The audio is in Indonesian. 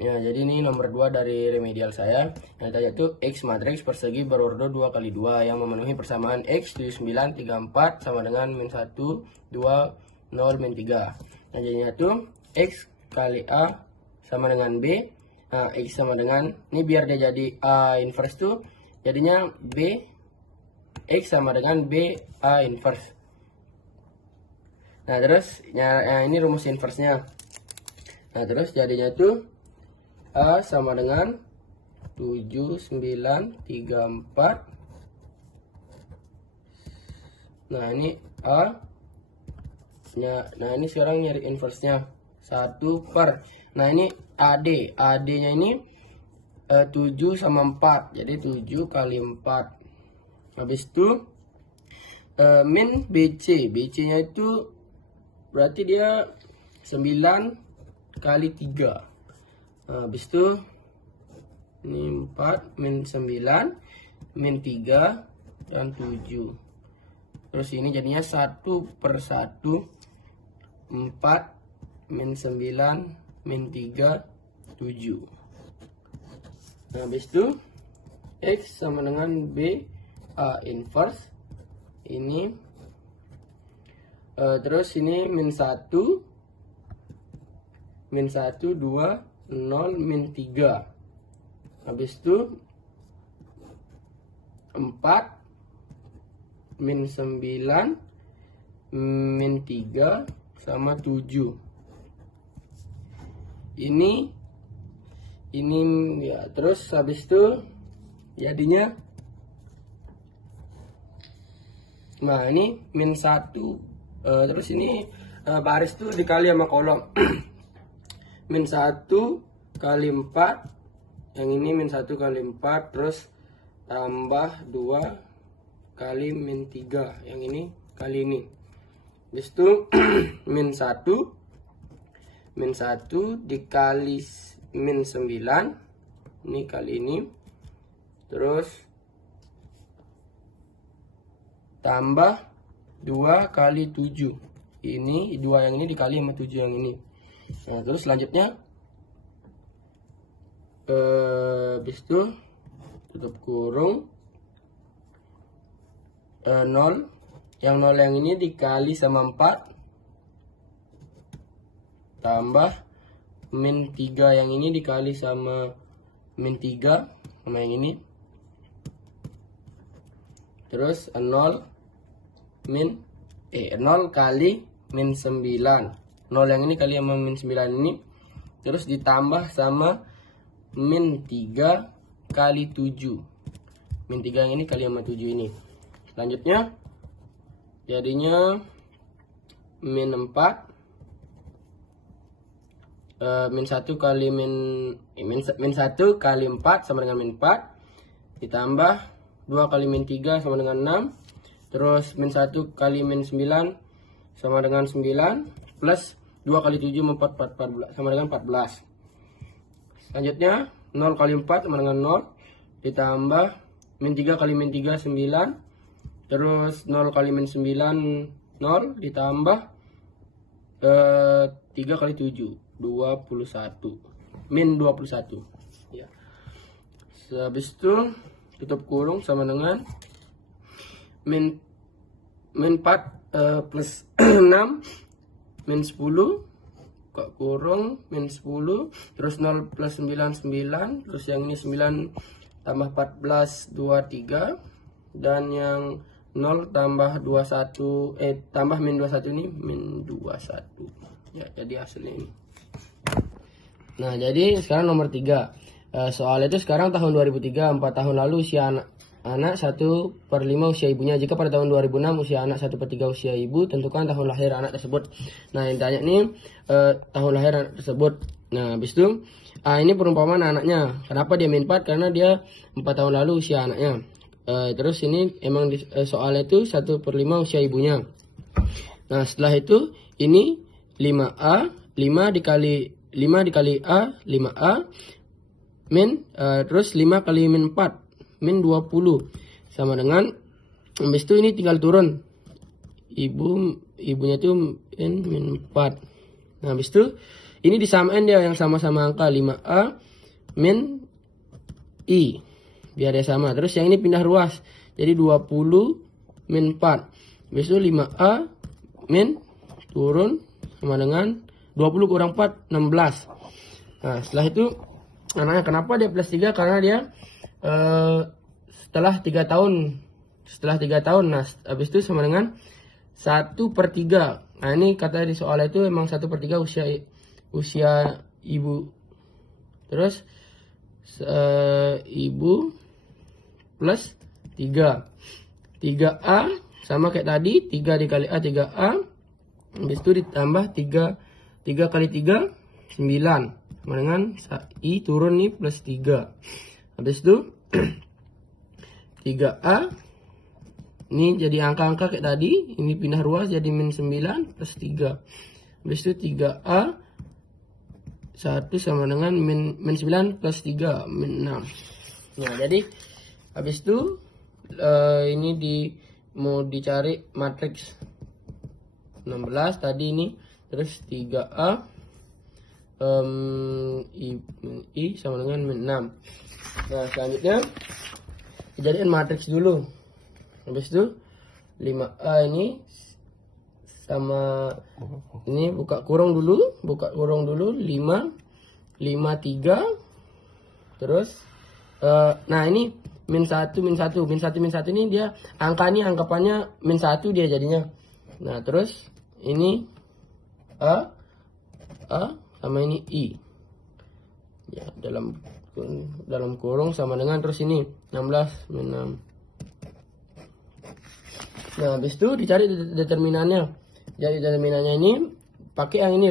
Ya, jadi ini nomor 2 dari remedial saya. Yang tanya itu X matriks persegi berordo 2 kali 2 yang memenuhi persamaan X 79 34 sama dengan min 1 2 0 min 3. Nah, jadinya itu X kali A sama dengan B. Nah, X sama dengan, ini biar dia jadi A inverse tuh jadinya B, X sama dengan B A inverse. Nah, terus ini rumus inverse-nya. Nah, terus jadinya itu A sama dengan 7934. Nah, ini A nya. Nah, ini sekarang nyari inverse-nya 1 per. Nah, ini AD. AD-nya ini 7 sama 4. Jadi 7 kali 4. Habis itu min BC. BC-nya itu berarti dia 9 kali 3. Nah, habis itu ini 4 min 9 min 3 dan 7. Terus ini jadinya 1 per 1 4 min 9 min 3 7. Nah, habis itu X sama dengan B A inverse ini. Terus ini min 1 min 1 2 0 min 3. Habis itu 4 min 9 min 3 sama 7. Ini ya, terus habis itu jadinya, nah ini min 1 terus ini baris tuh dikali sama kolom. Min 1 kali 4, yang ini min 1 kali 4, terus tambah 2 kali min 3, yang ini kali ini. Habis itu min 1 dikali min 9, ini kali ini, terus tambah 2 kali 7, ini 2 yang ini dikali sama 7 yang ini. Nah, terus selanjutnya habis itu tutup kurung 0, yang 0 yang ini dikali sama 4 tambah min 3 yang ini dikali sama min 3 sama yang ini, terus 0 kali min 9, 0 yang ini kali sama min 9 ini, terus ditambah sama min 3 kali 7, min 3 yang ini kali sama 7 ini. Selanjutnya jadinya min 4 min 1 kali min 1 kali 4 sama dengan min 4, ditambah 2 kali min 3 sama dengan 6, terus min 1 kali min 9 sama dengan 9, plus 2 kali 7 sama dengan 14. Selanjutnya 0 kali 4 sama dengan 0, ditambah min 3 kali min 3 9, terus 0 kali min 9 0, ditambah 3 kali 7 21, min 21 ya. Habis itu tutup kurung sama dengan min 4 plus 6 min 10 buka kurung min 10, terus 0 plus 9 9, terus yang ini 9 tambah 14 23, dan yang 0 tambah 21 tambah min 21 ini min 21 ya, jadi hasilnya ini. Nah, jadi sekarang nomor 3. Soal itu sekarang tahun 2003, 4 tahun lalu usia anak 1/5 usia ibunya. Jika pada tahun 2006 usia anak 1/3 usia ibu, tentukan tahun lahir anak tersebut. Nah, yang tanya nih tahun lahir anak tersebut. Nah, habis itu ini perumpamaan anaknya. Kenapa dia min 4? Karena dia 4 tahun lalu usia anaknya. Terus ini emang soalnya itu 1/5 usia ibunya. Nah, setelah itu ini 5A, 5 dikali A, 5A, min, terus 5 kali min 4, min 20, sama dengan, habis itu ini tinggal turun, ibunya itu min 4. Nah, habis itu Ini disamain dia yang sama-sama angka 5A min I. Biar dia sama. Terus yang ini pindah ruas. Jadi 20 min 4. Habis itu 5A min turun sama dengan 20 kurang 4, 16. Nah, setelah itu anaknya kenapa dia plus 3? Karena dia setelah 3 tahun. Setelah 3 tahun. Nah, habis itu sama dengan 1/3. Nah, ini kata di soal itu emang 1/3 usia ibu. Terus ibu plus 3. 3A sama kayak tadi, 3 dikali A 3A. Habis itu ditambah 3 kali 3 9. Sama dengan I turun nih plus 3. Habis itu 3A ini jadi angka-angka kayak tadi, ini pindah ruas jadi min 9 plus 3. Habis itu 3A 1 sama dengan min 9 plus 3 min 6. Nah, jadi habis itu ini mau dicari matriks 16 tadi ini, terus 3A I sama dengan min 6. Nah, selanjutnya kejadian matriks dulu. Habis itu 5A ini sama ini buka kurung dulu 5 3. Terus nah ini min 1 ini dia anggapannya min 1 dia jadinya. Nah, terus ini A sama ini I. Ya, dalam kurung sama dengan terus ini 16 min 6. Nah, habis itu dicari determinannya. Jadi determinannya ini pakai yang ini